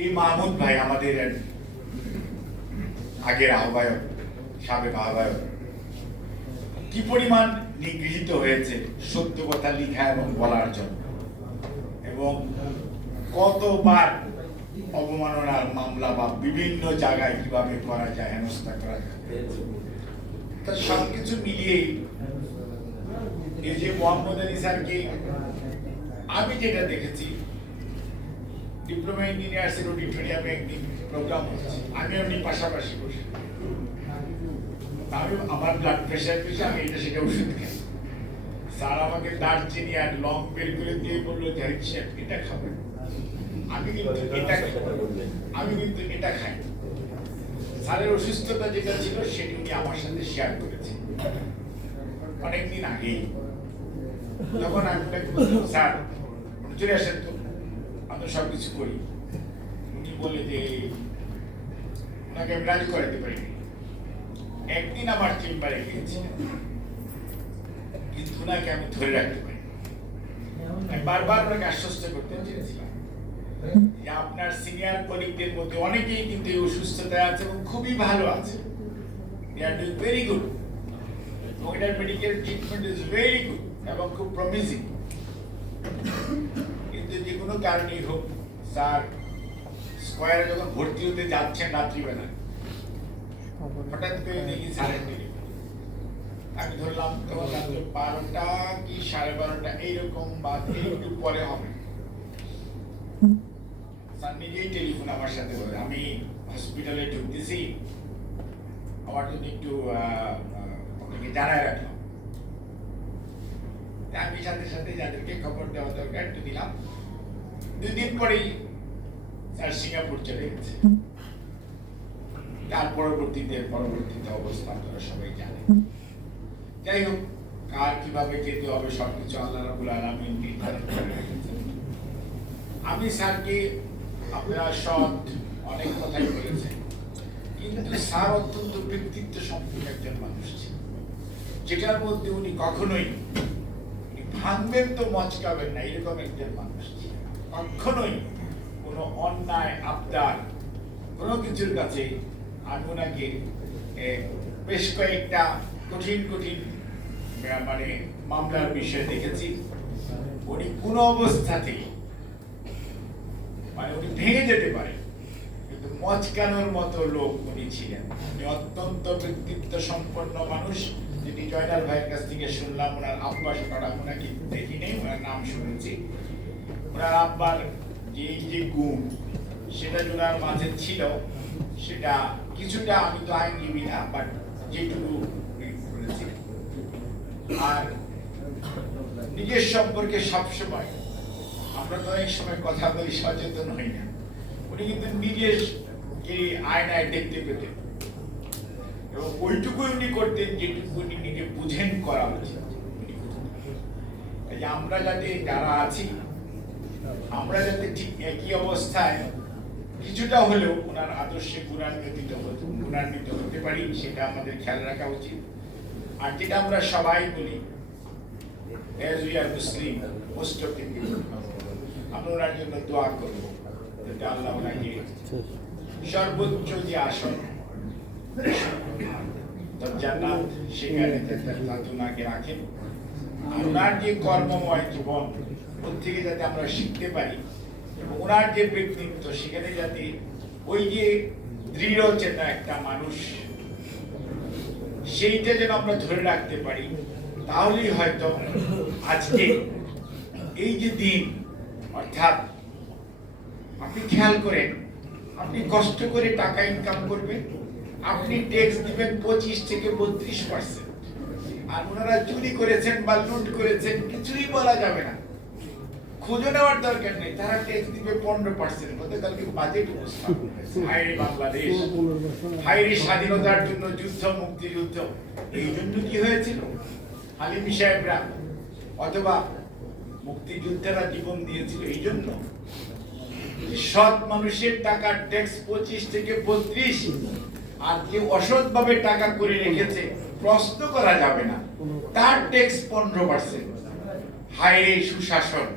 এই মাহমুদ ভাই আমাদের আগের আহ্বায়ক, সাবেক আহ্বায়ক। কি পরিমাণ নিগৃহীত হয়েছে সত্য কথা লিখা এবং বলার জন্য? এবং কতবার অবমাননার মামলা বা বিভিন্ন জায়গায় কীভাবে করা যায়, হেনস্থা করা যায়? তা সবকিছু মিলিয়েই এই যে মোহাম্মদ আলী স্যারকে আমি যেটা দেখেছি ডিপ্লোমা ইঞ্জিনিয়ার্সের অডিটোরিয়ামে একদিন প্রোগ্রাম হচ্ছে আমি এমনি পাশাপাশি বসে। আমি আমার ব্লাড প্রেশার পেশে আমি এটা সেটা ওষুধ খাই। স্যার আমাকে দারচিনি আর লং বের করে দিয়ে বলল জাহিদ এটা খাবেন। আমি কিন্তু এটা আমি কিন্তু এটা খাই। স্যারের অসুস্থতা যেটা ছিল সেটি উনি আমার সাথে শেয়ার করেছে। অনেকদিন আগেই। তখন আমি স্যার চলে আসেন তো? আমি তো সব কিছু করি। উনি বলে যে, ওনাকে আমি রাজি করাতে পারিনি। একদিন আমার চেম্বারে গিয়েছিলেন কিন্তু ওনাকে আমি ধরে রাখতে পারি বারবার ওনাকে আশ্বস্ত করতে চেয়েছিলাম। যে আপনার সিনিয়র কলিগদের মধ্যে অনেকেই কিন্তু এই অসুস্থতায় আছে এবং খুবই ভালো আছে। They are doing very good এটার medical treatment is very good এবং খুব প্রমিজিং কিন্তু যে কোনো কারণেই হোক স্যার স্কোয়ারে যখন ভর্তি হতে যাচ্ছেন রাত্রিবেলা হঠাৎ করে দেখি আমি ধরলাম রাত্র বারোটা কি সাড়ে বারোটা? এইরকম বা একটু পরে হবে। স্যার নিজেই টেলিফোন আমার সাথে বলে আমি হসপিটালে ঢুকতেছি আমার জন্য একটু আপনাকে জানায় রাখলাম। আমি সাথে সাথে যাদেরকে খবর দেওয়া দরকার একটু দিলাম। দুদিন পরেই স্যার সিঙ্গাপুর চলে গেছে। তার পরবর্তীতে পরবর্তীতে অবস্থা আপনারা সবাই জানেন। যাই হোক কার কীভাবে যেতে হবে সবকিছু আল্লাহ রাবুল আলমিন নির্ধারণ করে রেখেছেন। আমি স্যারকে আপনারা সৎ অনেক কথাই বলেছেন কিন্তু স্যার অত্যন্ত ব্যক্তিত্ব সম্পূর্ণ একজন মানুষ ছিল যেটার মধ্যে উনি কখনোই উনি ভাঙবেন তো মচকাবেন না এরকম একজন মানুষ ছিল কখনোই কোনো অন্যায়, আবদার কোনো কিছুর কাছে আমি ওনাকে বেশ কয়েকটা কঠিন কঠিন মানে মামলার বিষয় দেখেছি। উনি কোনো অবস্থাতেই মানে উনি ভেঙে যেতে পারে, কিন্তু মচকানোর মতো লোক উনি ছিলেন। উনি অত্যন্ত ব্যক্তিত্ব সম্পন্ন মানুষ। যেটি জয়নাল ভাইয়ের কাছ থেকে শুনলাম, ওনার আব্বা করা ওনাকে দেখি নেই, ওনার নাম শুনেছি। ওনার আব্বার যে গুণ, সেটা যে ওনার মাঝে ছিল, সেটা কিছুটা আমি তো আইনজীবী না বাট যেটুকু আর নিজের সম্পর্কে সবসময়, আমরা তো অনেক সময় কথা বলি, সচেতন হই না। উনি কিন্তু নিজের এই আয়নায় দেখতে পেতেন। এবং ওইটুকুই উনি করতেন যেটুকু উনি নিজে বুঝেন করা উচিত। আমরা যাতে যারা আছি আমরা যাতে ঠিক একই অবস্থায় কিছুটা হলেও ওনার আদর্শে গুণান্বিত হতে গুণান্বিত হতে পারি সেটা আমাদের খেয়াল রাখা উচিত। আর যেটা আমরা সবাই বলি we are Muslim, most of the আমরা ওনার জন্য দোয়া করব যাতে আল্লাহ ওনাকে সর্বোচ্চ যে আসন জান্নাত সেখানে ওনাকে রাখেন। আর ওনার যে কর্মময় জীবন ওর থেকে যাতে আমরা শিখতে পারি, এবং ওনার যে ব্যক্তিত্ব, সেখানে যাতে ওই যে দৃঢ় চেতা একটা মানুষ, সেইটা যেন আমরা ধরে রাখতে পারি, তাহলেই হয়তো আজকে এই যে দিন, অর্থাৎ আপনি খেয়াল করেন, আপনি কষ্ট করে টাকা ইনকাম করবেন, আপনি ট্যাক্স দিবেন পঁচিশ থেকে বত্রিশ পার্সেন্ট আর ওনারা চুরি করেছেন বা লুট করেছেন, কিছুই বলা যাবে না। খুঁজে নেওয়ার দরকার নেই। তারা ট্যাক্স দিবে পনেরো পার্সেন্ট বাজেট উপস্থাপন বাংলাদেশ। স্বাধীনতার জন্য যুদ্ধ, মুক্তিযুদ্ধ। এই জন্য কি হয়েছিল? সাহেবরা অথবা মুক্তিযোদ্ধারা জীবন দিয়েছিল এই জন্য? সৎ মানুষের টাকার ট্যাক্স পঁচিশ থেকে বত্রিশ আর কেউ অসৎ ভাবে টাকা করে রেখেছে, প্রশ্ন করা যাবে না। তার ট্যাক্স পনেরো পার্সেন্ট হাইরে সুশাসন।